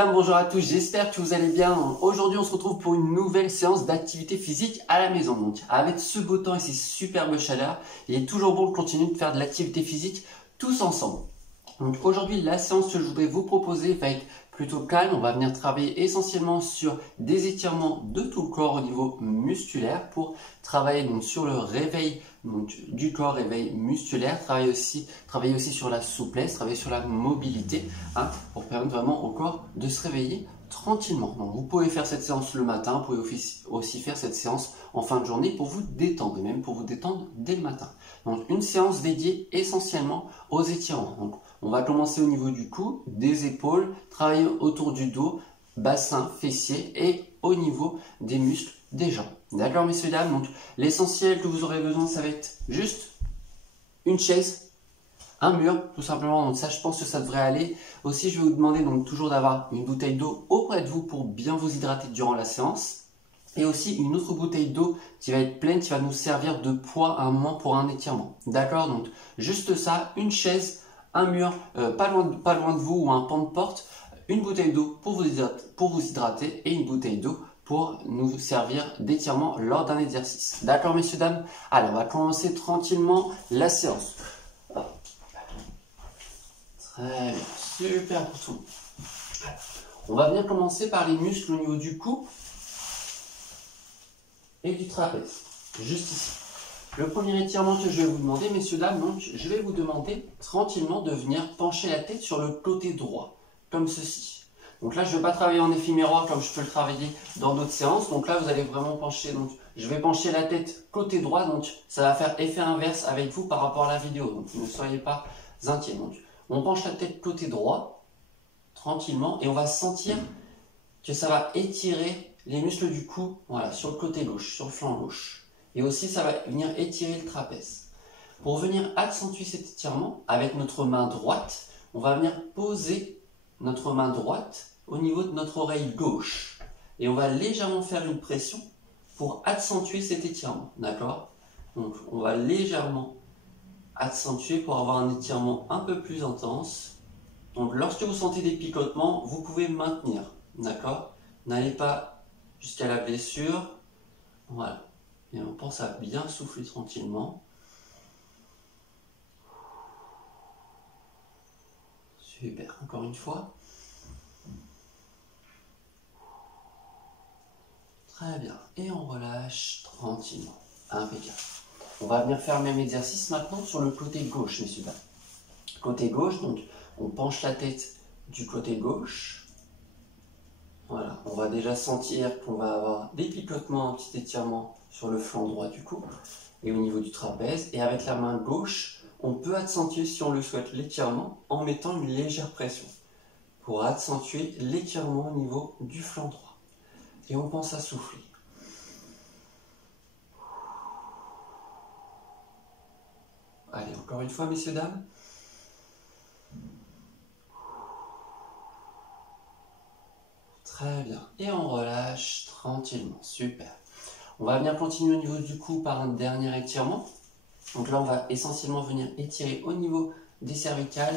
dames, bonjour à tous, j'espère que vous allez bien. Aujourd'hui, on se retrouve pour une nouvelle séance d'activité physique à la maison. Donc, avec ce beau temps et ces superbes chaleurs, il est toujours bon de continuer de faire de l'activité physique tous ensemble. Donc, aujourd'hui, la séance que je voudrais vous proposer va être plutôt calme. On va venir travailler essentiellement sur des étirements de tout le corps au niveau musculaire pour travailler donc sur le réveil du corps, réveil musculaire, travailler aussi sur la souplesse, travailler sur la mobilité pour permettre vraiment au corps de se réveiller tranquillement. Donc, vous pouvez faire cette séance le matin, vous pouvez aussi faire cette séance en fin de journée pour vous détendre et même pour vous détendre dès le matin. Donc une séance dédiée essentiellement aux étirements. Donc, on va commencer au niveau du cou, des épaules, travailler autour du dos, bassin, fessiers et au niveau des muscles des jambes. D'accord messieurs dames, donc l'essentiel que vous aurez besoin, ça va être juste une chaise, un mur tout simplement. Donc ça, je pense que ça devrait aller. Aussi, je vais vous demander donc toujours d'avoir une bouteille d'eau auprès de vous pour bien vous hydrater durant la séance. Et aussi une autre bouteille d'eau qui va être pleine, qui va nous servir de poids à un moment pour un étirement. D'accord? Donc juste ça, une chaise, un mur pas loin de vous ou un pan de porte, une bouteille d'eau pour vous hydrater et une bouteille d'eau pour nous servir d'étirement lors d'un exercice. D'accord messieurs, dames? Allez, on va commencer tranquillement la séance. Très bien, super pour tout. On va bien commencer par les muscles au niveau du cou et du trapèze, juste ici. Le premier étirement que je vais vous demander, messieurs, dames, donc je vais vous demander tranquillement de venir pencher la tête sur le côté droit, comme ceci. Donc là, je ne vais pas travailler en effet miroir comme je peux le travailler dans d'autres séances. Donc là, vous allez vraiment pencher. Donc, je vais pencher la tête côté droit, donc ça va faire effet inverse avec vous par rapport à la vidéo. Donc ne soyez pas inquiets. Donc, on penche la tête côté droit, tranquillement, et on va sentir que ça va étirer les muscles du cou, voilà, sur le côté gauche, sur le flanc gauche. Et aussi, ça va venir étirer le trapèze. Pour venir accentuer cet étirement, avec notre main droite, on va venir poser notre main droite au niveau de notre oreille gauche. Et on va légèrement faire une pression pour accentuer cet étirement. D'accord? Donc, on va légèrement accentuer pour avoir un étirement un peu plus intense. Donc, lorsque vous sentez des picotements, vous pouvez maintenir. D'accord? N'allez pas jusqu'à la blessure. Voilà. Et on pense à bien souffler tranquillement. Super. Encore une fois. Très bien. Et on relâche tranquillement. Impeccable. On va venir faire le même exercice maintenant sur le côté gauche, messieurs, dames. Côté gauche, donc on penche la tête du côté gauche. Voilà, on va déjà sentir qu'on va avoir des picotements, un petit étirement sur le flanc droit du cou et au niveau du trapèze. Et avec la main gauche, on peut accentuer, si on le souhaite, l'étirement en mettant une légère pression pour accentuer l'étirement au niveau du flanc droit. Et on pense à souffler. Allez, encore une fois, messieurs, dames. Très bien. Et on relâche tranquillement. Super. On va venir continuer au niveau du cou par un dernier étirement. Donc là, on va essentiellement venir étirer au niveau des cervicales,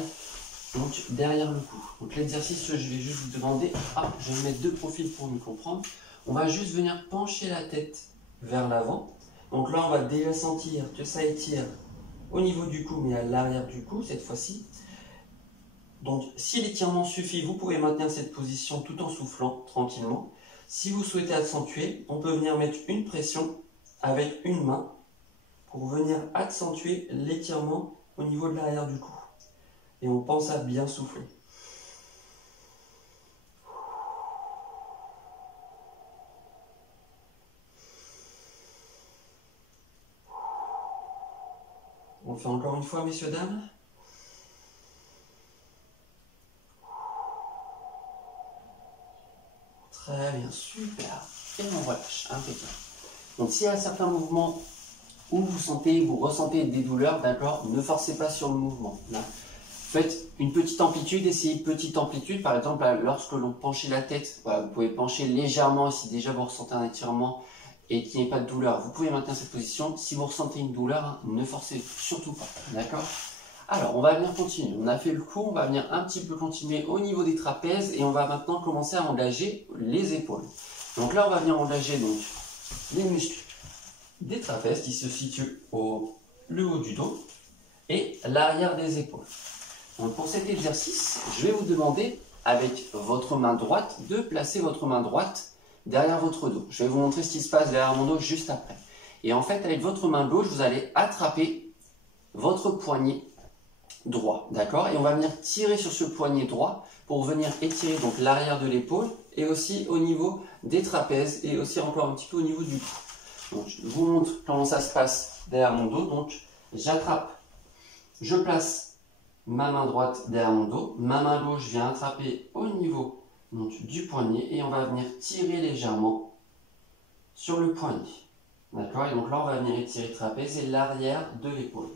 donc derrière le cou. Donc l'exercice que je vais juste vous demander, je vais mettre deux profils pour nous comprendre. On va juste venir pencher la tête vers l'avant. Donc là, on va déjà sentir que ça étire au niveau du cou, mais à l'arrière du cou cette fois-ci. Donc, si l'étirement suffit, vous pouvez maintenir cette position tout en soufflant tranquillement. Si vous souhaitez accentuer, on peut venir mettre une pression avec une main pour venir accentuer l'étirement au niveau de l'arrière du cou. Et on pense à bien souffler. On fait encore une fois, messieurs, dames. Très bien, super. Et on relâche, impeccable. Donc s'il y a certains mouvements où vous ressentez des douleurs, d'accord, ne forcez pas sur le mouvement. Là. Faites une petite amplitude, essayez petite amplitude. Par exemple, lorsque l'on penche la tête, voilà, vous pouvez pencher légèrement si déjà vous ressentez un étirement et qu'il n'y ait pas de douleur. Vous pouvez maintenir cette position. Si vous ressentez une douleur, ne forcez surtout pas, d'accord? Alors, on va venir continuer. On a fait le cours, on va venir un petit peu continuer au niveau des trapèzes et on va maintenant commencer à engager les épaules. Donc là, on va venir engager donc, les muscles des trapèzes qui se situent le haut du dos et l'arrière des épaules. Donc pour cet exercice, je vais vous demander avec votre main droite de placer votre main droite derrière votre dos. Je vais vous montrer ce qui se passe derrière mon dos juste après. Et en fait, avec votre main gauche, vous allez attraper votre poignet droit, d'accord? Et on va venir tirer sur ce poignet droit pour venir étirer donc l'arrière de l'épaule et aussi au niveau des trapèzes et aussi encore un petit peu au niveau du cou. Donc, je vous montre comment ça se passe derrière mon dos. Donc, j'attrape, je place ma main droite derrière mon dos, ma main gauche vient attraper au niveau donc, du poignet et on va venir tirer légèrement sur le poignet. D'accord? Et donc là, on va venir étirer le trapèze et l'arrière de l'épaule.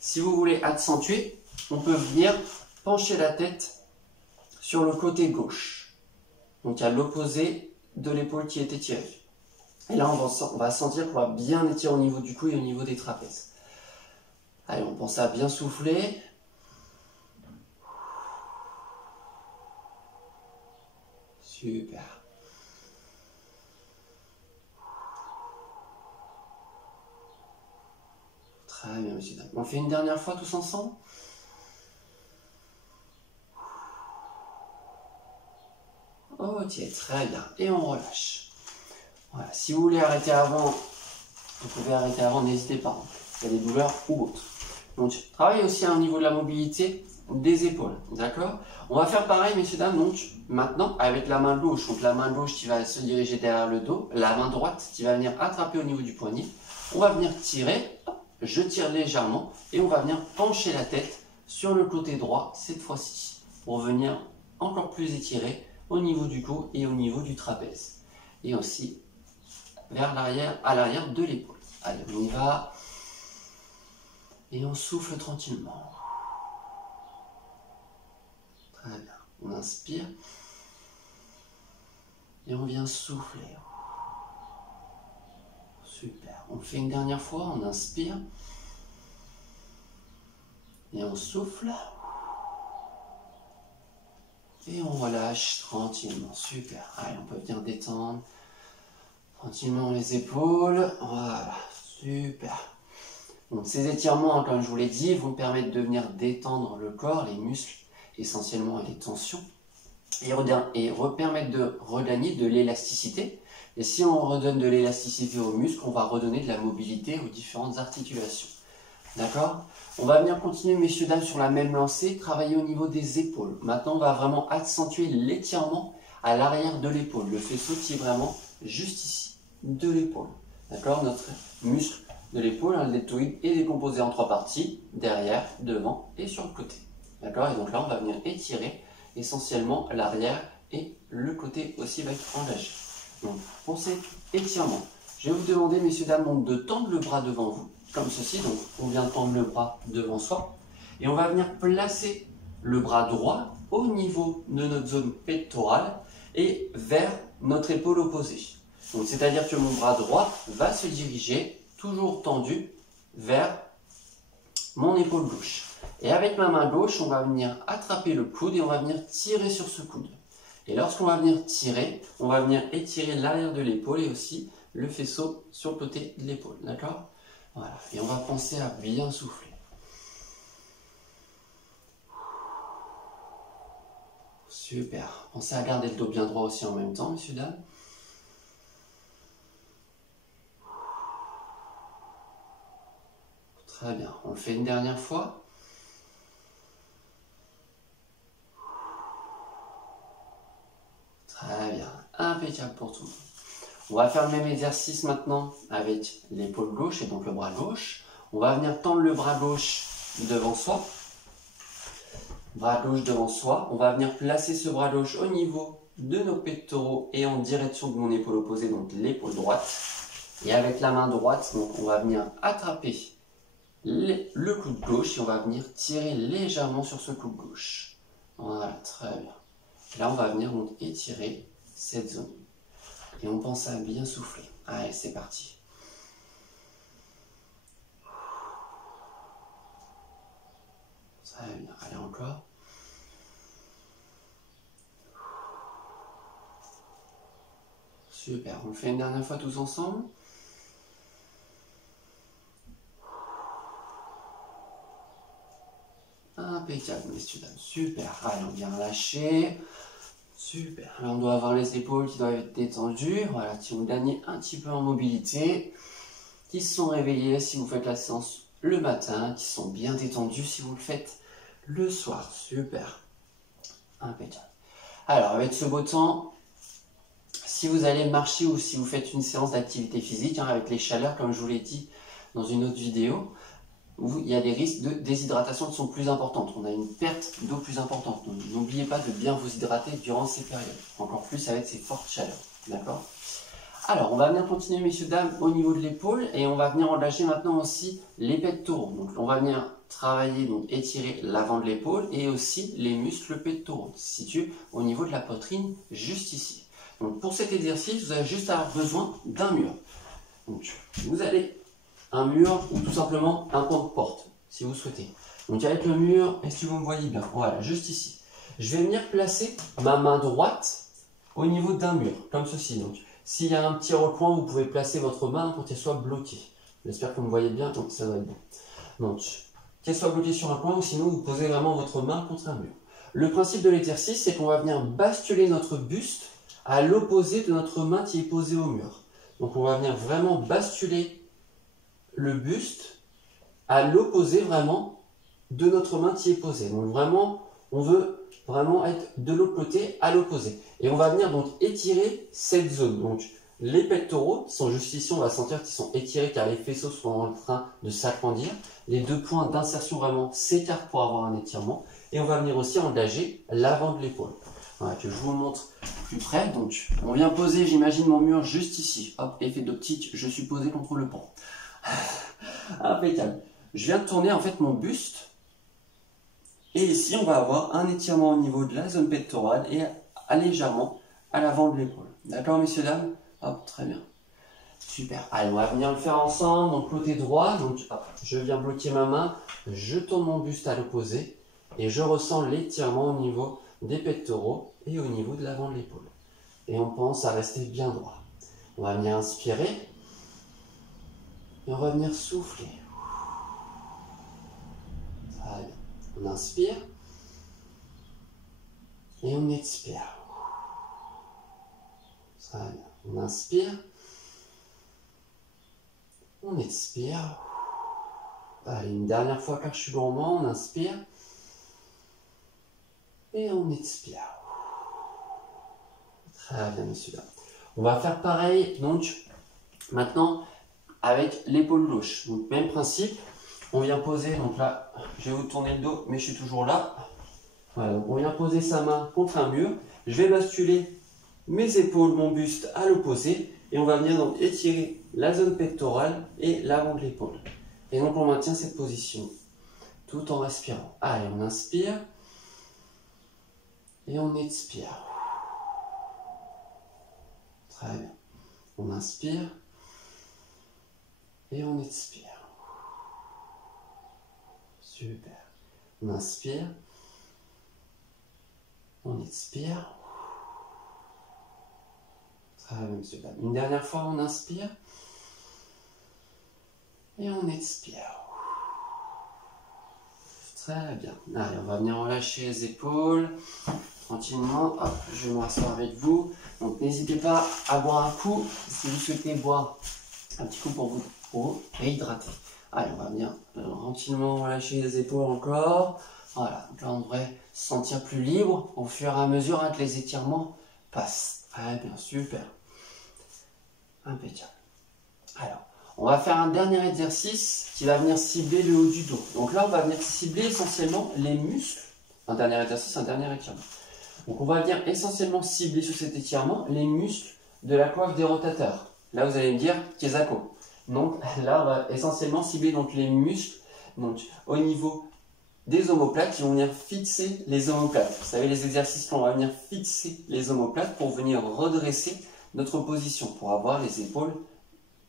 Si vous voulez accentuer, on peut venir pencher la tête sur le côté gauche. Donc à l'opposé de l'épaule qui est étirée. Et là, on va sentir qu'on va bien étirer au niveau du cou et au niveau des trapèzes. Allez, on pense à bien souffler. Super. Très bien, monsieur. On fait une dernière fois tous ensemble. Ok, très bien. Et on relâche. Voilà. Si vous voulez arrêter avant, vous pouvez arrêter avant, n'hésitez pas. Il y a des douleurs ou autres. Donc, travaillez aussi au niveau de la mobilité des épaules. D'accord? On va faire pareil, messieurs, dames. Donc, maintenant, avec la main gauche. Donc, la main gauche qui va se diriger derrière le dos. La main droite qui va venir attraper au niveau du poignet. On va venir tirer. Je tire légèrement. Et on va venir pencher la tête sur le côté droit cette fois-ci. Pour venir encore plus étirer au niveau du cou et au niveau du trapèze. Et aussi vers l'arrière, à l'arrière de l'épaule. Allez, on y va. Et on souffle tranquillement. Très bien. On inspire. Et on vient souffler. Super. On fait une dernière fois. On inspire. Et on souffle. Et on relâche tranquillement. Super. Allez, on peut bien détendre tranquillement les épaules. Voilà. Super. Donc, ces étirements, comme je vous l'ai dit, vont permettre de venir détendre le corps, les muscles essentiellement et les tensions, et permettre de regagner de l'élasticité. Et si on redonne de l'élasticité aux muscles, on va redonner de la mobilité aux différentes articulations. D'accord? On va venir continuer, messieurs, dames, sur la même lancée, travailler au niveau des épaules. Maintenant, on va vraiment accentuer l'étirement à l'arrière de l'épaule, le faisceau qui est vraiment juste ici, de l'épaule. D'accord? Notre muscle de l'épaule, le deltoïde, est décomposé en 3 parties, derrière, devant et sur le côté. D'accord? Et donc là, on va venir étirer essentiellement l'arrière et le côté aussi va être engagé. Donc, pour cet étirement, je vais vous demander, messieurs, dames, donc, de tendre le bras devant vous, comme ceci. Donc, on vient tendre le bras devant soi. Et on va venir placer le bras droit au niveau de notre zone pectorale et vers notre épaule opposée. Donc, c'est-à-dire que mon bras droit va se diriger, toujours tendu, vers mon épaule gauche. Et avec ma main gauche, on va venir attraper le coude et on va venir tirer sur ce coude. Et lorsqu'on va venir tirer, on va venir étirer l'arrière de l'épaule et aussi le faisceau sur le côté de l'épaule. D'accord? Voilà. Et on va penser à bien souffler. Super. Pensez à garder le dos bien droit aussi en même temps, messieurs, dames. Très bien. On le fait une dernière fois. Très bien. Impeccable pour tout le monde. On va faire le même exercice maintenant avec l'épaule gauche et donc le bras gauche. On va venir tendre le bras gauche devant soi. Bras gauche devant soi. On va venir placer ce bras gauche au niveau de nos pectoraux et en direction de mon épaule opposée, donc l'épaule droite. Et avec la main droite, donc on va venir attraper le coude gauche et on va venir tirer légèrement sur ce coude gauche. Voilà, très bien. Là, on va venir donc étirer cette zone. Et on pense à bien souffler. Allez, c'est parti. Très bien. Allez, encore. Super. On le fait une dernière fois tous ensemble. Impeccable, messieurs, dames. Super. Allez, on vient lâcher. Super. Là, on doit avoir les épaules qui doivent être détendues. Voilà, qui ont gagné un petit peu en mobilité. Qui se sont réveillés si vous faites la séance le matin. Qui sont bien détendus si vous le faites le soir. Super. Impeccable. Alors, avec ce beau temps, si vous allez marcher ou si vous faites une séance d'activité physique, avec les chaleurs, comme je vous l'ai dit dans une autre vidéo, où il y a des risques de déshydratation qui sont plus importantes. On a une perte d'eau plus importante. Donc n'oubliez pas de bien vous hydrater durant ces périodes. Encore plus avec ces fortes chaleurs. D'accord? Alors, on va venir continuer, messieurs, dames, au niveau de l'épaule. Et on va venir engager maintenant aussi les pectoraux. Donc, on va venir travailler, donc étirer l'avant de l'épaule et aussi les muscles pectoraux qui se situent au niveau de la poitrine, juste ici. Donc, pour cet exercice, vous avez juste avoir besoin d'un mur. Donc, vous allez un mur ou tout simplement un pan de porte, si vous souhaitez. Donc avec le mur, est-ce que vous me voyez bien? Voilà, juste ici. Je vais venir placer ma main droite au niveau d'un mur, comme ceci. Donc s'il y a un petit recoin, vous pouvez placer votre main pour qu'elle soit bloquée. J'espère que vous me voyez bien, donc ça doit être bon. Donc qu'elle soit bloquée sur un coin ou sinon vous posez vraiment votre main contre un mur. Le principe de l'exercice, c'est qu'on va venir basculer notre buste à l'opposé de notre main qui est posée au mur. Donc on va venir vraiment basculer le buste à l'opposé vraiment de notre main qui est posée. Donc vraiment, on veut vraiment être de l'autre côté à l'opposé. Et on va venir donc étirer cette zone. Donc les pectoraux qui sont juste ici, on va sentir qu'ils sont étirés car les faisceaux sont en train de s'agrandir. Les deux points d'insertion vraiment s'écartent pour avoir un étirement. Et on va venir aussi engager l'avant de l'épaule. Voilà, que je vous montre plus près. Donc on vient poser, j'imagine, mon mur juste ici. Hop, effet d'optique, je suis posé contre le pan. Impeccable. Je viens de tourner en fait mon buste et ici on va avoir un étirement au niveau de la zone pectorale et légèrement à l'avant de l'épaule. D'accord, messieurs, dames? Hop, très bien. Super. Allez, on va venir le faire ensemble. Donc côté droit, donc hop, je viens bloquer ma main, je tourne mon buste à l'opposé et je ressens l'étirement au niveau des pectoraux et au niveau de l'avant de l'épaule. Et on pense à rester bien droit. On va venir inspirer. Et on va venir souffler. Très bien. On inspire. Et on expire. Très bien. On inspire. On expire. Allez, une dernière fois car je suis gourmand. On inspire. Et on expire. Très bien, messieurs, dames. On va faire pareil. Donc, maintenant, avec l'épaule gauche. Donc même principe, on vient poser, donc là, je vais vous tourner le dos, mais je suis toujours là. Voilà, donc on vient poser sa main contre un mur. Je vais basculer mes épaules, mon buste à l'opposé, et on va venir donc étirer la zone pectorale et l'avant de l'épaule. Et donc on maintient cette position, tout en respirant. Allez, on inspire, et on expire. Très bien. On inspire, et on expire. Super. On inspire. On expire. Très bien, monsieur. Une dernière fois, on inspire. Et on expire. Très bien. Allez, on va venir relâcher les épaules. Tranquillement. Hop, je vais me rasseoir avec vous. Donc, n'hésitez pas à boire un coup si vous souhaitez boire un petit coup pour vous réhydrater. Allez, on va venir tranquillement relâcher les épaules encore. Voilà, donc là on devrait se sentir plus libre au fur et à mesure que les étirements passent. Très bien, super. Impeccable. Alors, on va faire un dernier exercice qui va venir cibler le haut du dos. Donc là, on va venir cibler essentiellement les muscles. Un dernier exercice, un dernier étirement. Donc on va venir essentiellement cibler sur cet étirement les muscles de la coiffe des rotateurs. Là, vous allez me dire, Kesako. Donc là, on va essentiellement cibler donc, les muscles donc, au niveau des omoplates qui vont venir fixer les omoplates. Vous savez, les exercices qu'on va venir fixer les omoplates pour venir redresser notre position, pour avoir les épaules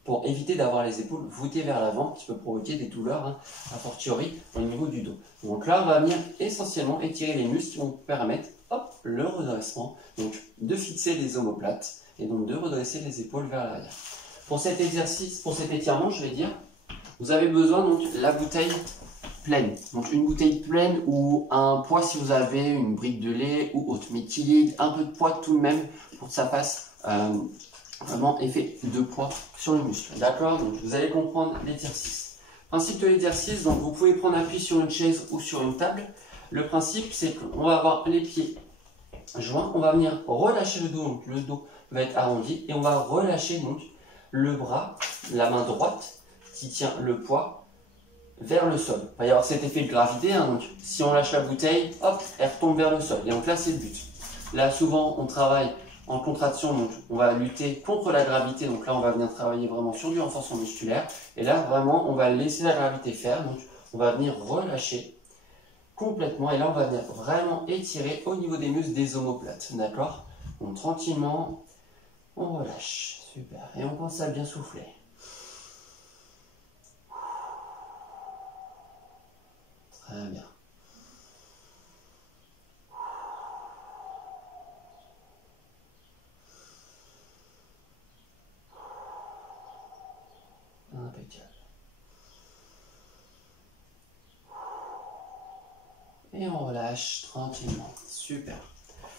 pour éviter d'avoir les épaules voûtées vers l'avant, qui peut provoquer des douleurs, hein, a fortiori au niveau du dos. Donc là, on va venir essentiellement étirer les muscles qui vont permettre, hop, le redressement, donc de fixer les omoplates et donc de redresser les épaules vers l'arrière. Pour cet exercice, pour cet étirement, je vais dire, vous avez besoin donc de la bouteille pleine. Donc une bouteille pleine ou un poids si vous avez une brique de lait ou autre, mais qu'il y ait un peu de poids tout de même pour que ça fasse vraiment effet de poids sur le muscle. D'accord? Donc vous allez comprendre l'exercice. Principe de l'exercice, donc vous pouvez prendre appui sur une chaise ou sur une table. Le principe, c'est qu'on va avoir les pieds joints, on va venir relâcher le dos, donc le dos va être arrondi et on va relâcher donc le bras, la main droite qui tient le poids vers le sol. Il va y avoir cet effet de gravité, hein, donc si on lâche la bouteille, hop, elle retombe vers le sol. Et donc là, c'est le but. Là, souvent, on travaille en contraction, donc on va lutter contre la gravité. Donc là, on va venir travailler vraiment sur du renforcement musculaire. Et là, vraiment, on va laisser la gravité faire. Donc, on va venir relâcher complètement. Et là, on va venir vraiment étirer au niveau des muscles des omoplates. D'accord? Donc, tranquillement, on relâche. Super. Et on pense à bien souffler. Très bien. Impeccable. Et on relâche tranquillement. Super.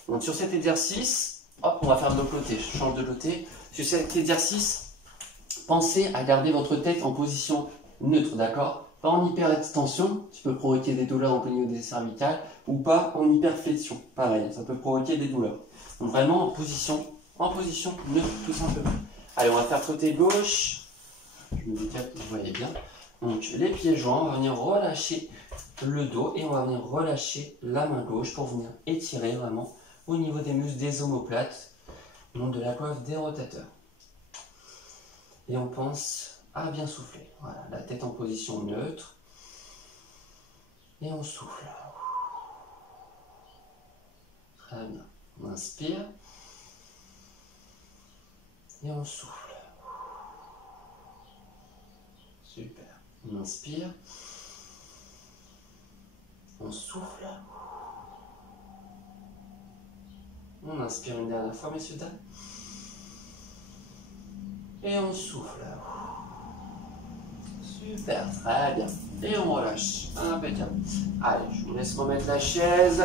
Donc sur cet exercice, hop, on va faire de l'autre côté. Je change de côté. Sur cet exercice, pensez à garder votre tête en position neutre, d'accord? Pas en hyperextension, qui peut provoquer des douleurs au niveau des cervicales, ou pas en hyperflexion, pareil, ça peut provoquer des douleurs. Donc vraiment en position neutre, tout simplement. Allez, on va faire côté gauche. Je me décale que vous voyez bien. Donc les pieds joints, on va venir relâcher le dos et on va venir relâcher la main gauche pour venir étirer vraiment au niveau des muscles des omoplates, donc de la coiffe des rotateurs. Et on pense à bien souffler. Voilà, la tête en position neutre. Et on souffle. Très bien. On inspire. Et on souffle. Super. On inspire. On souffle. On inspire une dernière fois, messieurs, dames. Et on souffle. Super, très bien. Et on relâche. Impeccable. Allez, je vous laisse remettre la chaise.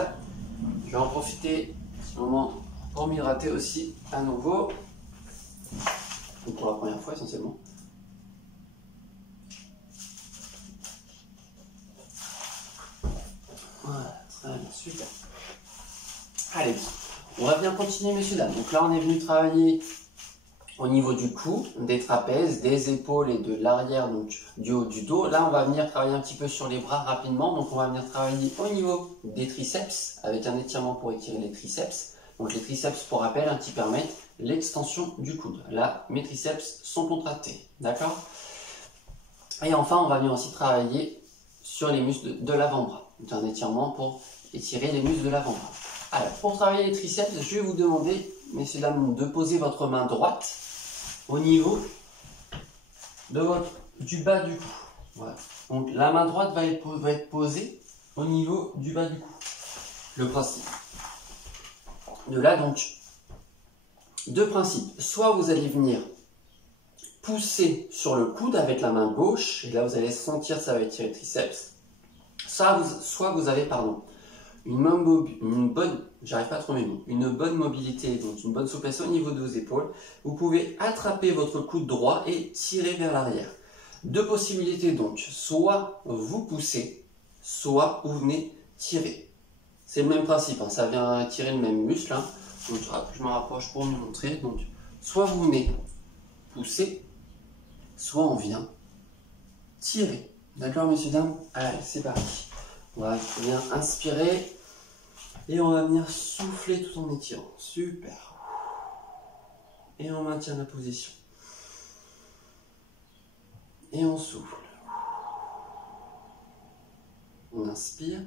Je vais en profiter ce moment pour m'hydrater aussi à nouveau. Donc pour la première fois essentiellement. Voilà, très bien, super. Allez, on va bien continuer, messieurs, dames. Donc là, on est venu travailler au niveau du cou, des trapèzes, des épaules et de l'arrière, donc du haut du dos. Là, on va venir travailler un petit peu sur les bras rapidement. Donc, on va venir travailler au niveau des triceps, avec un étirement pour étirer les triceps. Donc, les triceps, pour rappel, hein, qui permettent l'extension du coude. Là, mes triceps sont contractés. D'accord? Et enfin, on va venir aussi travailler sur les muscles de l'avant-bras. Donc, un étirement pour étirer les muscles de l'avant-bras. Alors, pour travailler les triceps, je vais vous demander, messieurs, dames, de poser votre main droite au niveau du bas du cou. Voilà. Donc la main droite va être posée au niveau du bas du cou. Le principe. De là donc, deux principes. Soit vous allez venir pousser sur le coude avec la main gauche, et là vous allez sentir ça va étirer le triceps. Soit vous avez, une bonne, j'arrive pas à trouver mes mots, une bonne mobilité, donc une bonne souplesse au niveau de vos épaules. Vous pouvez attraper votre coude droit et tirer vers l'arrière. Deux possibilités donc, soit vous poussez, soit vous venez tirer. C'est le même principe, hein, ça vient tirer le même muscle. Hein. Donc je me rapproche pour vous montrer. Donc, soit vous venez pousser, soit on vient tirer. D'accord, messieurs, dames? Allez, c'est parti. On va bien inspirer. Et on va venir souffler tout en étirant. Super. Et on maintient la position. Et on souffle. On inspire.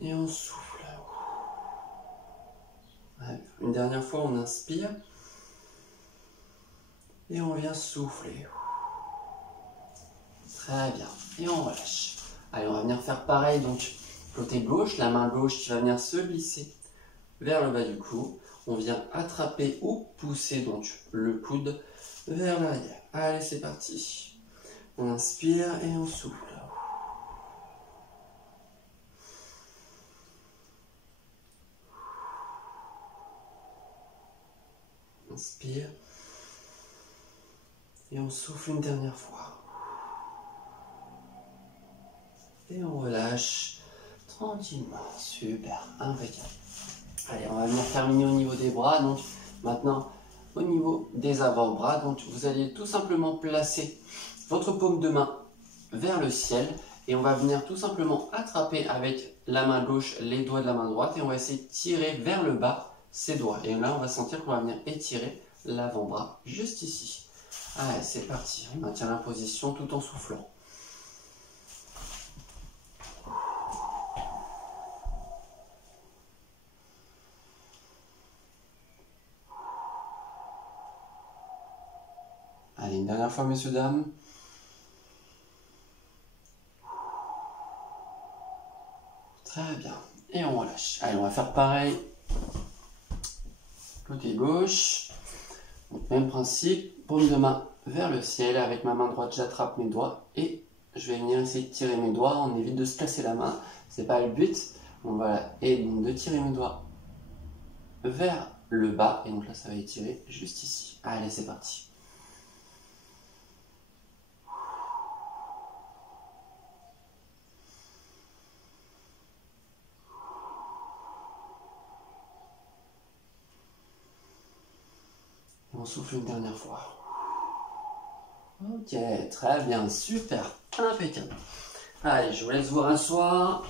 Et on souffle. Une dernière fois, on inspire. Et on vient souffler. Très bien. Et on relâche. Allez, on va venir faire pareil. Donc, côté gauche, la main gauche qui va venir se glisser vers le bas du cou. On vient attraper ou pousser donc le coude vers l'arrière. Allez, c'est parti. On inspire et on souffle. Inspire. Et on souffle une dernière fois. Et on relâche tranquillement. Super, impeccable. Allez, on va venir terminer au niveau des bras. Donc maintenant, au niveau des avant-bras, donc vous allez tout simplement placer votre paume de main vers le ciel. Et on va venir tout simplement attraper avec la main gauche les doigts de la main droite. Et on va essayer de tirer vers le bas ces doigts. Et là, on va sentir qu'on va venir étirer l'avant-bras juste ici. Allez, c'est parti. On maintient la position tout en soufflant. Allez, une dernière fois, messieurs, dames. Très bien. Et on relâche. Allez, on va faire pareil. Côté gauche. Donc, même principe. Paume de main vers le ciel. Avec ma main droite, j'attrape mes doigts. Et je vais venir essayer de tirer mes doigts. On évite de se casser la main. C'est pas le but. Donc voilà. Et donc de tirer mes doigts vers le bas. Et donc là, ça va étirer juste ici. Allez, c'est parti. On souffle une dernière fois. Ok, très bien, super, impeccable. Allez, je vous laisse vous rasseoir.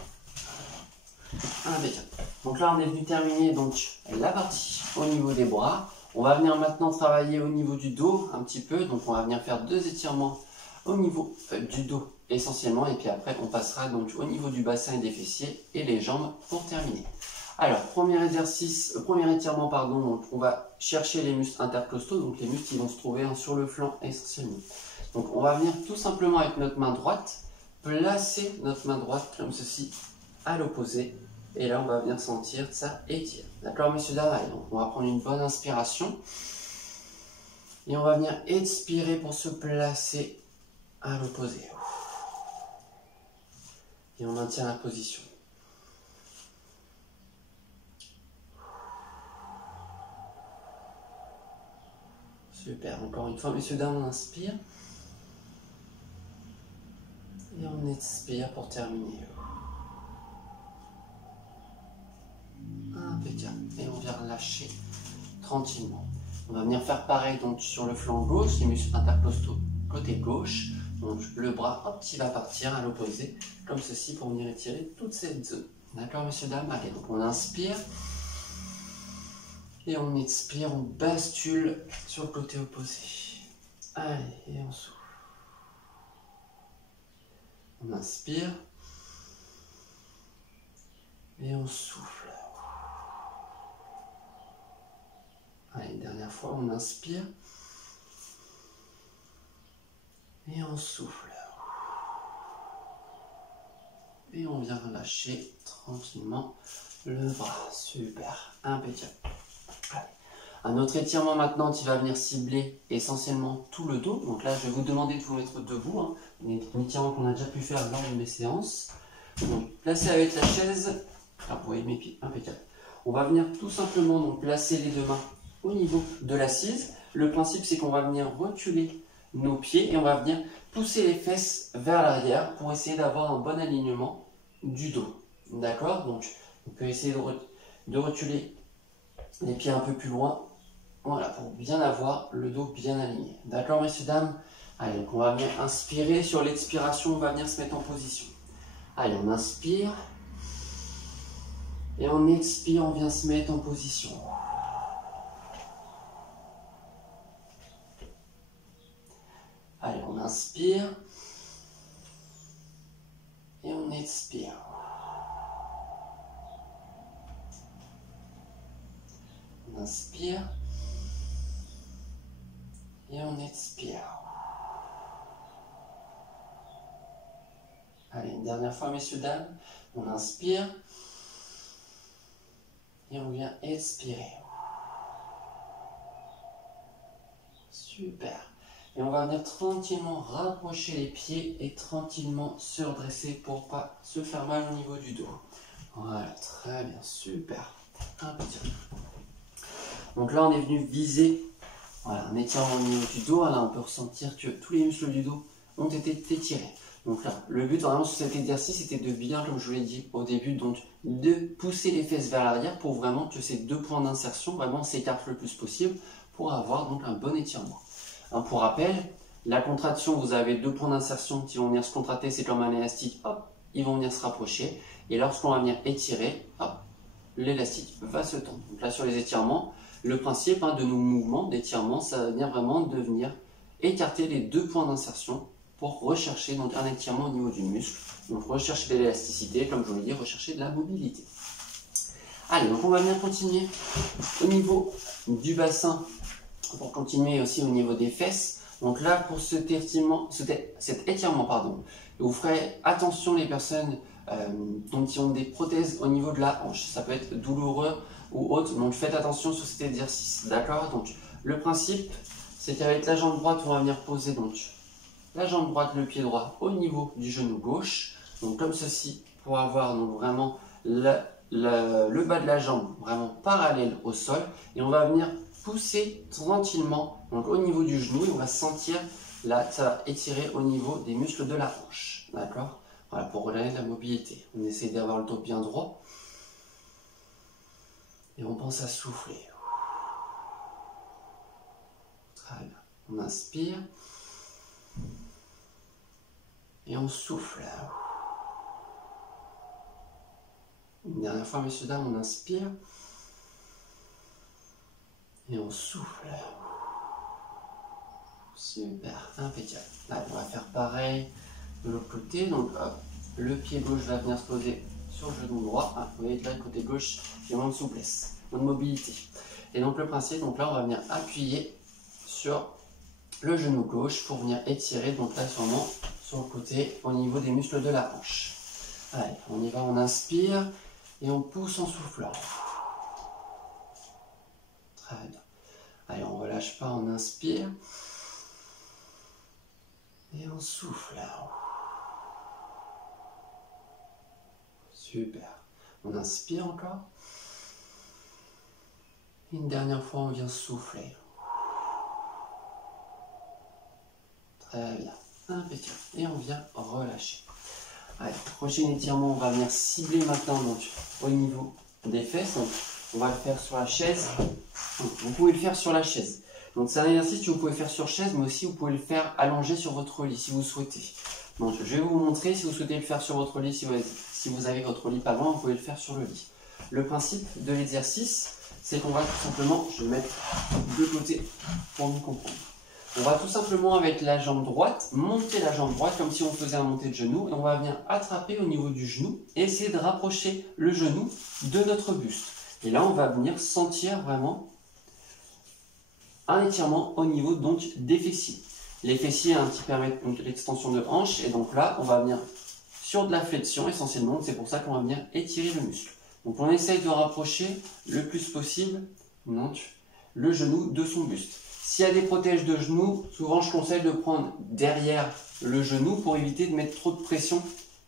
Impeccable. Donc là, on est venu terminer donc la partie au niveau des bras. On va venir maintenant travailler au niveau du dos un petit peu. Donc on va venir faire 2 étirements au niveau du dos essentiellement. Et puis après, on passera donc au niveau du bassin et des fessiers et les jambes pour terminer. Alors, premier étirement, pardon, donc on va chercher les muscles intercostaux, donc les muscles qui vont se trouver sur le flanc essentiellement. Donc on va venir tout simplement avec notre main droite, placer notre main droite comme ceci à l'opposé. Et là, on va venir sentir ça étire. D'accord, messieurs, dames? Donc on va prendre une bonne inspiration. Et on va venir expirer pour se placer à l'opposé. Et on maintient la position. Super, encore une fois, messieurs, dames, on inspire. Et on expire pour terminer. Impeccable. Et on vient relâcher tranquillement. On va venir faire pareil donc sur le flanc gauche, les muscles intercostaux côté gauche. Donc le bras, hop, il va partir à l'opposé, comme ceci, pour venir étirer toute cette zone. D'accord, messieurs, dames? Allez, donc on inspire. Et on expire, on bascule sur le côté opposé. Allez, et on souffle. On inspire. Et on souffle. Allez, dernière fois, on inspire. Et on souffle. Et on vient relâcher tranquillement le bras. Super, impeccable. Allez. Un autre étirement maintenant qui va venir cibler essentiellement tout le dos. Donc là, je vais vous demander de vous mettre debout. Hein. Un étirement qu'on a déjà pu faire lors de mes séances. Donc, placez avec la chaise. Alors, vous voyez mes pieds, impeccable. On va venir tout simplement donc placer les deux mains au niveau de l'assise. Le principe, c'est qu'on va venir reculer nos pieds et on va venir pousser les fesses vers l'arrière pour essayer d'avoir un bon alignement du dos. D'accord? Donc, on peut essayer de reculer les pieds un peu plus loin. Voilà, pour bien avoir le dos bien aligné. D'accord, messieurs, dames? Allez, donc on va venir inspirer. Sur l'expiration, on va venir se mettre en position. Allez, on inspire. Et on expire, on vient se mettre en position. Allez, on inspire. Et on expire. On inspire. Et on expire. Allez, une dernière fois, messieurs, dames. On inspire. Et on vient expirer. Super. Et on va venir tranquillement rapprocher les pieds et tranquillement se redresser pour pas se faire mal au niveau du dos. Voilà, très bien, super. Impeccable. Donc là, on est venu viser un étirement au niveau du dos. Là, on peut ressentir que tous les muscles du dos ont été étirés. Donc là, le but vraiment sur cet exercice, c'était de bien, comme je vous l'ai dit au début, donc de pousser les fesses vers l'arrière pour vraiment que ces deux points d'insertion vraiment s'écartent le plus possible pour avoir donc un bon étirement. Hein, pour rappel, la contraction, vous avez deux points d'insertion qui vont venir se contracter, c'est comme un élastique, hop, ils vont venir se rapprocher. Et lorsqu'on va venir étirer, hop, l'élastique va se tendre. Donc là, sur les étirements, le principe de nos mouvements d'étirement, ça va venir vraiment de venir écarter les deux points d'insertion pour rechercher donc un étirement au niveau du muscle. Donc rechercher de l'élasticité, comme je vous l'ai dit, rechercher de la mobilité. Allez, donc on va bien continuer au niveau du bassin pour continuer aussi au niveau des fesses. Donc là, pour cet étirement, vous ferez attention les personnes qui ont des prothèses au niveau de la hanche. Ça peut être douloureux ou autre, donc faites attention sur cet exercice. D'accord? Donc le principe, c'est qu'avec la jambe droite, on va venir poser donc la jambe droite, le pied droit au niveau du genou gauche. Donc comme ceci, pour avoir donc vraiment le bas de la jambe vraiment parallèle au sol. Et on va venir pousser tranquillement donc au niveau du genou et on va sentir là, ça va étirer au niveau des muscles de la hanche. D'accord? Voilà, pour redonner de la mobilité. On essaie d'avoir le dos bien droit. Et on pense à souffler. Très bien. On inspire. Et on souffle. Une dernière fois, messieurs, dames, on inspire. Et on souffle. Super, impeccable. Allez, on va faire pareil de l'autre côté. Donc, hop, le pied gauche va venir se poser sur le genou droit. Vous voyez que là, le côté gauche, il y a moins de souplesse, moins de mobilité. Et donc, le principe, donc là, on va venir appuyer sur le genou gauche pour venir étirer. Donc là, sûrement sur le côté, au niveau des muscles de la hanche. Allez, on y va, on inspire et on pousse en soufflant. Très bien. Allez, on ne relâche pas, on inspire. Et on souffle. Super. On inspire encore. Une dernière fois, on vient souffler. Très bien. Impeccable. Et on vient relâcher. Allez, prochain étirement, on va venir cibler maintenant donc, au niveau des fesses. Donc, on va le faire sur la chaise. Vous pouvez le faire sur la chaise. Donc c'est un exercice que vous pouvez faire sur chaise, mais aussi vous pouvez le faire allongé sur votre lit si vous souhaitez. Donc je vais vous montrer si vous souhaitez le faire sur votre lit, si vous avez votre lit pas loin, vous pouvez le faire sur le lit. Le principe de l'exercice, c'est qu'on va tout simplement, je vais le mettre de côté pour nous comprendre. On va tout simplement avec la jambe droite, monter la jambe droite comme si on faisait un monté de genou et on va venir attraper au niveau du genou et essayer de rapprocher le genou de notre buste. Et là on va venir sentir vraiment un étirement au niveau donc des fessiers. Les fessiers qui permettent l'extension de hanche et donc là on va venir sur de la flexion essentiellement, c'est pour ça qu'on va venir étirer le muscle. Donc on essaye de rapprocher le plus possible donc, le genou de son buste. S'il y a des protèges de genoux, souvent je conseille de prendre derrière le genou pour éviter de mettre trop de pression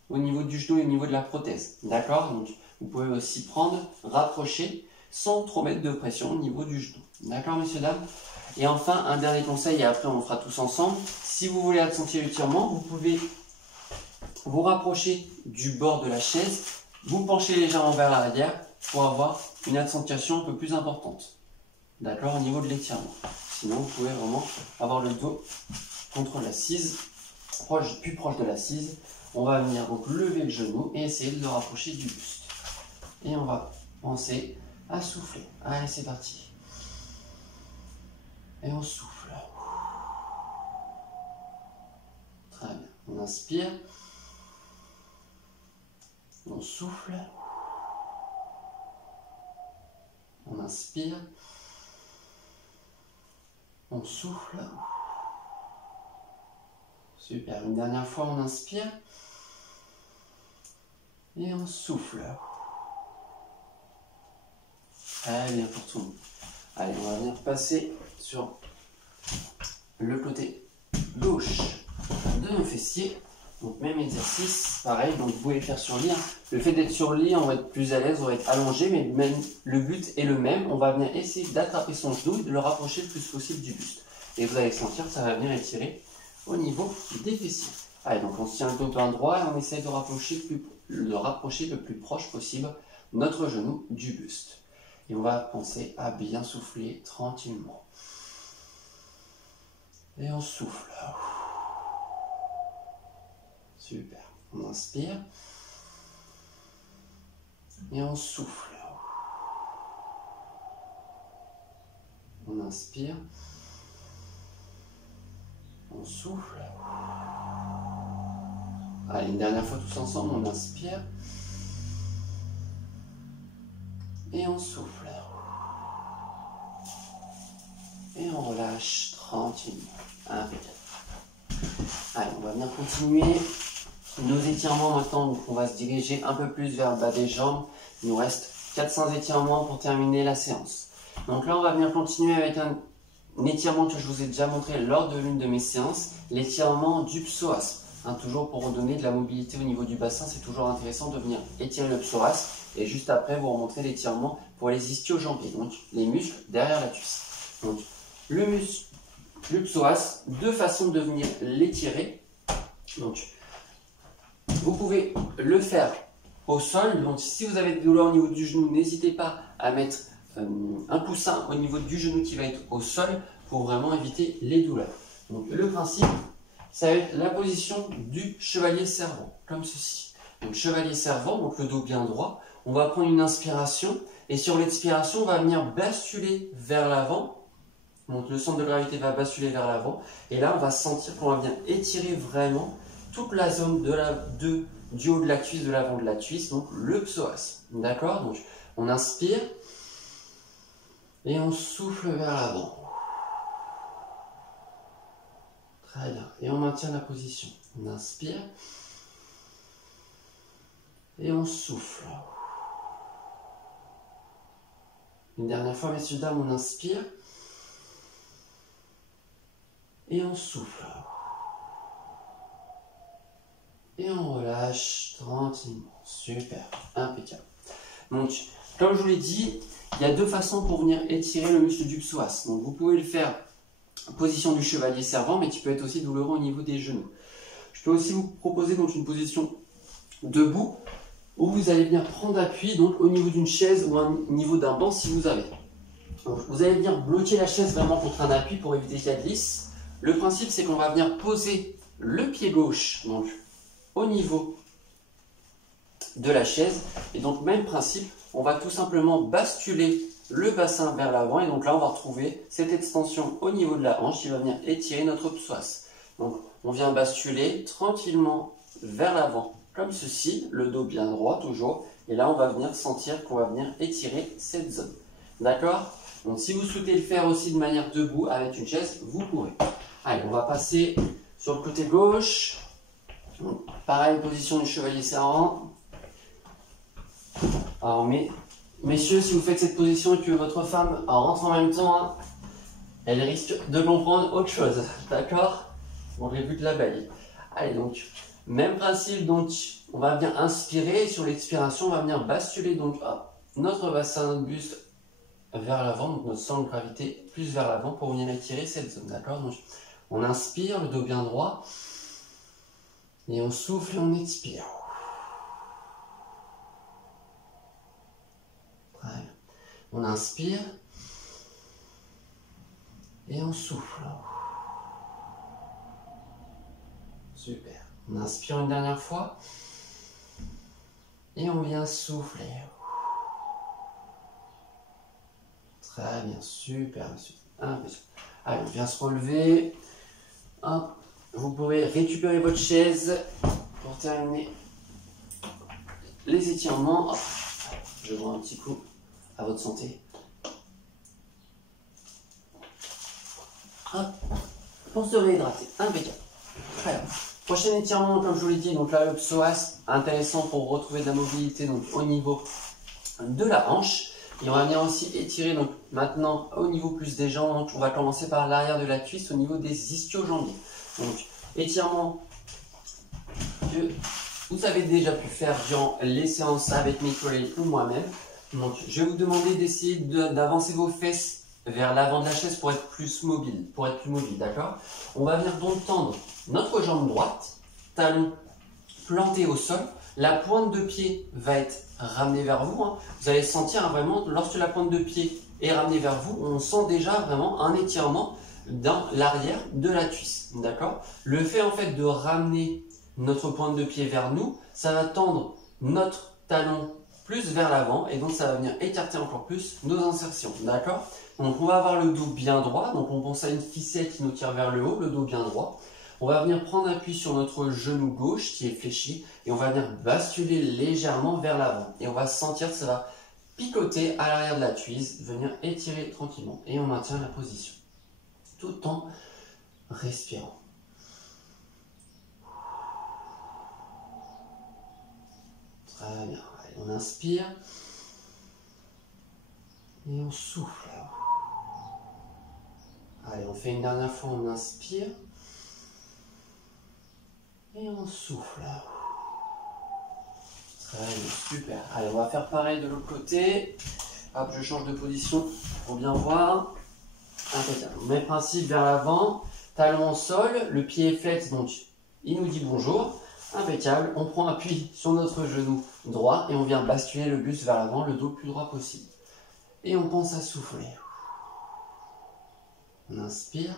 au niveau du genou et au niveau de la prothèse. D'accord? Donc vous pouvez aussi prendre, rapprocher sans trop mettre de pression au niveau du genou. D'accord, messieurs, dames? Et enfin, un dernier conseil, et après on le fera tous ensemble. Si vous voulez accentuer l'étirement, vous pouvez vous rapprocher du bord de la chaise, vous penchez légèrement vers l'arrière pour avoir une accentuation un peu plus importante. D'accord, au niveau de l'étirement. Sinon, vous pouvez vraiment avoir le dos contre l'assise, plus proche de l'assise. On va venir donc lever le genou et essayer de le rapprocher du buste. Et on va penser à souffler. Allez, c'est parti. Et on souffle. Très bien. On inspire. On souffle. On inspire. On souffle. Super. Une dernière fois, on inspire. Et on souffle. Allez, bien pour tout le monde. Allez, on va venir passer sur le côté gauche de nos fessiers. Donc même exercice, pareil, donc vous pouvez le faire sur lit. Le fait d'être sur lit, on va être plus à l'aise, on va être allongé, mais même le but est le même. On va venir essayer d'attraper son genou et de le rapprocher le plus possible du buste. Et vous allez sentir que ça va venir étirer au niveau des fessiers. Allez, donc on se tient le dos bien droit et on essaye de rapprocher le plus proche possible notre genou du buste. Et on va penser à bien souffler tranquillement. Et on souffle. Super. On inspire. Et on souffle. On inspire. On souffle. Allez, une dernière fois tous ensemble, on inspire. Et on souffle. Et on relâche tranquillement. Impeccable. Allez, on va venir continuer nos étirements maintenant. Donc on va se diriger un peu plus vers le bas des jambes. Il nous reste 400 étirements pour terminer la séance. Donc là, on va venir continuer avec un étirement que je vous ai déjà montré lors de l'une de mes séances, l'étirement du psoas. Toujours pour redonner de la mobilité au niveau du bassin, c'est toujours intéressant de venir étirer le psoas. Et juste après, vous remontrez l'étirement pour les ischio-jambiers, donc les muscles derrière la cuisse. Donc le psoas, deux façons de venir l'étirer. Donc, vous pouvez le faire au sol. Donc, si vous avez des douleurs au niveau du genou, n'hésitez pas à mettre un coussin au niveau du genou qui va être au sol pour vraiment éviter les douleurs. Donc, le principe, ça va être la position du chevalier servant, comme ceci. Donc, chevalier servant, donc le dos bien droit. On va prendre une inspiration et sur l'expiration, on va venir basculer vers l'avant. Donc, le centre de gravité va basculer vers l'avant. Et là, on va sentir qu'on va bien étirer vraiment toute la zone du haut de la cuisse, de l'avant de la cuisse, donc le psoas. D'accord? Donc, on inspire et on souffle vers l'avant. Très bien. Et on maintient la position. On inspire et on souffle. Une dernière fois, messieurs, dames, on inspire et on souffle. Et on relâche tranquillement. Super, impeccable. Donc, comme je vous l'ai dit, il y a deux façons pour venir étirer le muscle du psoas. Donc, vous pouvez le faire en position du chevalier servant, mais qui peut être aussi douloureux au niveau des genoux. Je peux aussi vous proposer donc une position debout, où vous allez bien prendre appui donc au niveau d'une chaise ou au niveau d'un banc si vous avez. Donc, vous allez venir bloquer la chaise vraiment contre un appui pour éviter qu'elle glisse. Le principe, c'est qu'on va venir poser le pied gauche donc, au niveau de la chaise. Et donc, même principe, on va tout simplement basculer le bassin vers l'avant. Et donc là, on va retrouver cette extension au niveau de la hanche qui va venir étirer notre psoas. Donc, on vient basculer tranquillement vers l'avant, comme ceci, le dos bien droit toujours. Et là, on va venir sentir qu'on va venir étirer cette zone. D'accord? Donc, si vous souhaitez le faire aussi de manière debout avec une chaise, vous pouvez. Allez, on va passer sur le côté gauche. Donc, pareil, position du chevalier servant. Alors, messieurs, si vous faites cette position et que votre femme rentre en même temps, hein, elle risque de comprendre autre chose. D'accord? On révute la baille. Allez, donc, même principe. Donc, on va bien inspirer. Et sur l'expiration, on va venir basculer donc, notre bassin de buste vers l'avant, donc notre centre de gravité plus vers l'avant pour venir étirer cette zone. D'accord? Donc, on inspire, le dos bien droit. Et on souffle et on expire. Très bien. On inspire. Et on souffle. Super. On inspire une dernière fois. Et on vient souffler. Très bien. Super. Allez, on vient se relever. Hop. Vous pouvez récupérer votre chaise pour terminer les étirements. Hop. Je vois un petit coup à votre santé. Hop. Pour se réhydrater. Impeccable. Très bien. Prochain étirement, comme je vous l'ai dit, donc là le psoas, intéressant pour retrouver de la mobilité donc au niveau de la hanche. Et on va venir aussi étirer donc maintenant au niveau plus des jambes. Donc on va commencer par l'arrière de la cuisse au niveau des ischio-jambiers. Donc étirement que vous avez déjà pu faire durant les séances avec mes collègues ou moi-même. Donc je vais vous demander d'essayer d'avancer vos fesses vers l'avant de la chaise pour être plus mobile, d'accord? On va venir donc tendre notre jambe droite, talon planté au sol. La pointe de pied va être ramenée vers vous. Vous allez sentir vraiment, lorsque la pointe de pied est ramenée vers vous, on sent déjà vraiment un étirement dans l'arrière de la cuisse, d'accord? Le fait en fait de ramener notre pointe de pied vers nous, ça va tendre notre talon plus vers l'avant et donc ça va venir écarter encore plus nos insertions, d'accord? Donc on va avoir le dos bien droit, donc on pense à une ficelle qui nous tire vers le haut, le dos bien droit. On va venir prendre appui sur notre genou gauche qui est fléchi et on va venir basculer légèrement vers l'avant. Et on va sentir que ça va picoter à l'arrière de la cuisse, venir étirer tranquillement et on maintient la position tout en respirant. Très bien. Allez, on inspire et on souffle. Allez, on fait une dernière fois, on inspire et on souffle. Très bien, super. Allez, on va faire pareil de l'autre côté. Hop, je change de position pour bien voir. Impeccable. Même principe vers l'avant, talon au sol, le pied est flex, donc il nous dit bonjour. Impeccable. On prend appui sur notre genou droit et on vient basculer le buste vers l'avant, le dos le plus droit possible. Et on pense à souffler. On inspire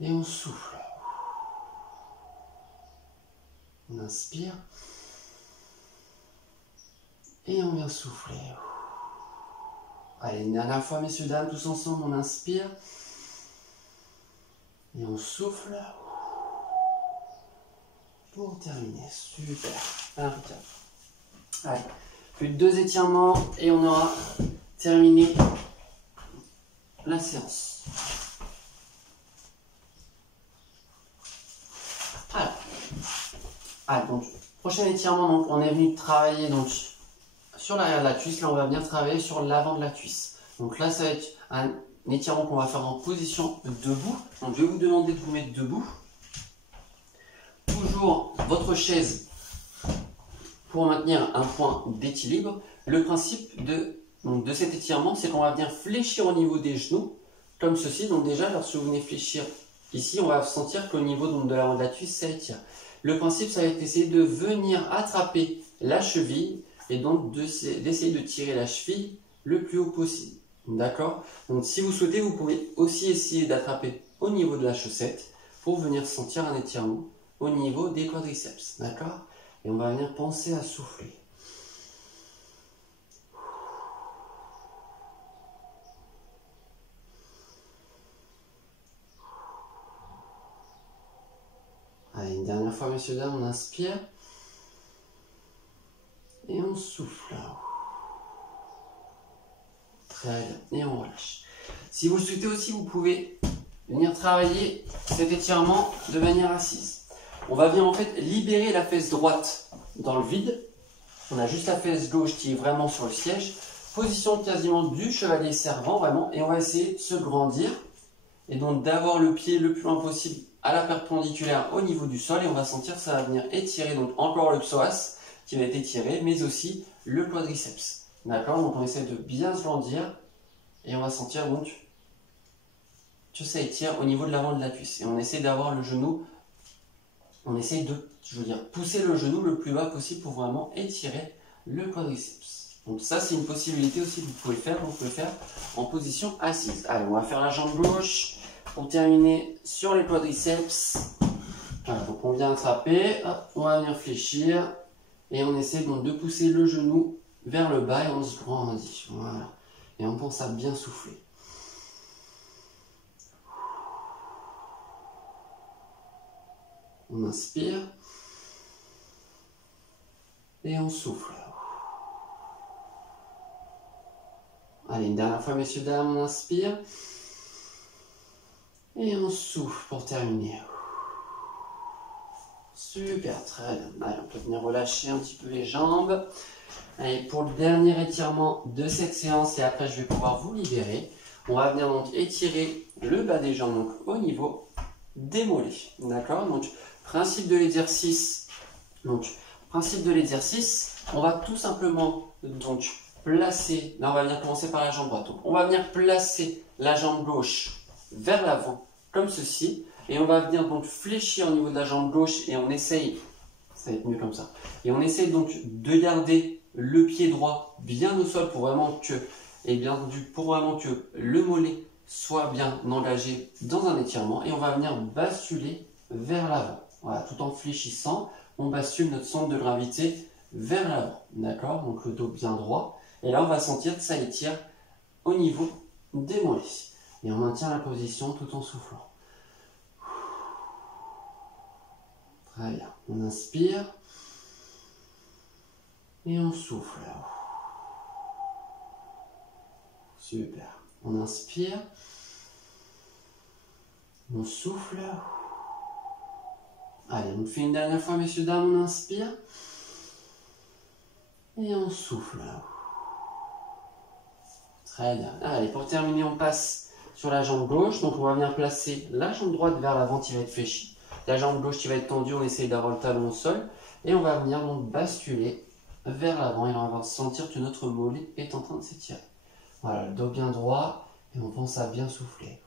et on souffle. On inspire et on vient souffler. Allez, une dernière fois, messieurs, dames, tous ensemble, on inspire et on souffle pour terminer. Super, impeccable. Allez, plus de 2 étirements et on aura terminé la séance. Alors, donc, prochain étirement, donc, on est venu travailler donc, sur l'arrière de la cuisse. Là, on va venir travailler sur l'avant de la cuisse. Donc là, ça va être un étirement qu'on va faire en position debout. Donc, je vais vous demander de vous mettre debout. Toujours votre chaise pour maintenir un point d'équilibre. Le principe de cet étirement, c'est qu'on va venir fléchir au niveau des genoux, comme ceci. Donc déjà, lorsque vous venez fléchir ici, on va sentir qu'au niveau de l'avant de la cuisse, ça étire. Le principe, ça va être d'essayer de venir attraper la cheville et donc d'essayer de tirer la cheville le plus haut possible. D'accord? Donc si vous souhaitez, vous pouvez aussi essayer d'attraper au niveau de la chaussette pour venir sentir un étirement au niveau des quadriceps. D'accord? Et on va venir penser à souffler. Allez, une dernière fois, messieurs, dames, on inspire et on souffle. Très bien, et on relâche. Si vous le souhaitez aussi, vous pouvez venir travailler cet étirement de manière assise. On va venir en fait libérer la fesse droite dans le vide. On a juste la fesse gauche qui est vraiment sur le siège. Position quasiment du chevalier servant, vraiment. Et on va essayer de se grandir. Et donc d'avoir le pied le plus loin possible à la perpendiculaire au niveau du sol. Et on va sentir que ça va venir étirer donc encore le psoas qui va être étiré, mais aussi le quadriceps. D'accord? Donc on essaie de bien se grandir. Et on va sentir donc que ça étire au niveau de l'avant de la cuisse. Et on essaie d'avoir le genou, on essaie de, pousser le genou le plus bas possible pour vraiment étirer le quadriceps. Donc ça, c'est une possibilité aussi que vous pouvez faire. Vous pouvez faire en position assise. Allez, on va faire la jambe gauche pour terminer sur les quadriceps. Voilà, donc on vient attraper, hop, on va venir fléchir et on essaie donc de pousser le genou vers le bas et on se grandit. Voilà. Et on pense à bien souffler. On inspire et on souffle. Allez, une dernière fois, messieurs, dames, on inspire Et on souffle pour terminer. Super, très bien. Allez, on peut venir relâcher un petit peu les jambes. Allez, pour le dernier étirement de cette séance, et après je vais pouvoir vous libérer, on va venir donc étirer le bas des jambes donc, au niveau des mollets. D'accord? Donc, principe de l'exercice. Donc, principe de l'exercice, on va tout simplement donc placer, là on va venir commencer par la jambe droite. Donc, on va venir placer la jambe gauche vers l'avant, comme ceci. Et on va venir donc fléchir au niveau de la jambe gauche et on essaye, ça va être mieux comme ça, et on essaye donc de garder le pied droit bien au sol pour vraiment que, le mollet soit bien engagé dans un étirement. Et on va venir basculer vers l'avant. Voilà, tout en fléchissant, on bascule notre centre de gravité vers l'avant. D'accord? Donc le dos bien droit. Et là, on va sentir que ça étire au niveau des mollets. Et on maintient la position tout en soufflant. Très bien. On inspire. Et on souffle. Super. On inspire. On souffle. Allez, on fait une dernière fois, messieurs, dames. On inspire. Et on souffle. Très bien. Allez, pour terminer, on passe sur la jambe gauche. Donc, on va venir placer la jambe droite vers l'avant qui va être fléchie. La jambe gauche qui va être tendue, on essaye d'avoir le talon au sol. Et on va venir donc basculer vers l'avant. Et là, on va sentir que notre mollet est en train de s'étirer. Voilà, le dos bien droit. Et on pense à bien souffler.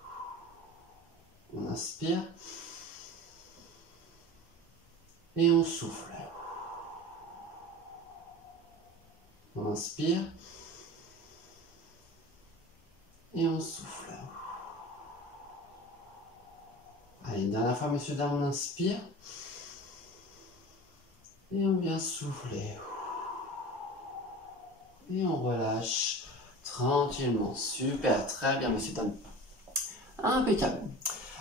On inspire. Et on souffle. On inspire. Et on souffle. Allez, une dernière fois, messieurs, dames, on inspire. Et on vient souffler. Et on relâche tranquillement. Super, très bien, messieurs, dames. Impeccable.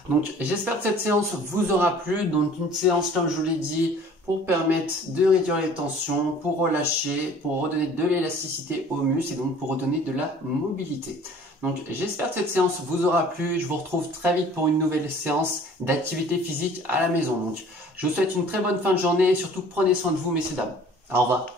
Donc, j'espère que cette séance vous aura plu. Donc, une séance, comme je vous l'ai dit, pour permettre de réduire les tensions, pour relâcher, pour redonner de l'élasticité aux muscles et donc pour redonner de la mobilité. Donc, j'espère que cette séance vous aura plu. Je vous retrouve très vite pour une nouvelle séance d'activité physique à la maison. Donc, je vous souhaite une très bonne fin de journée et surtout prenez soin de vous, messieurs, dames. Au revoir.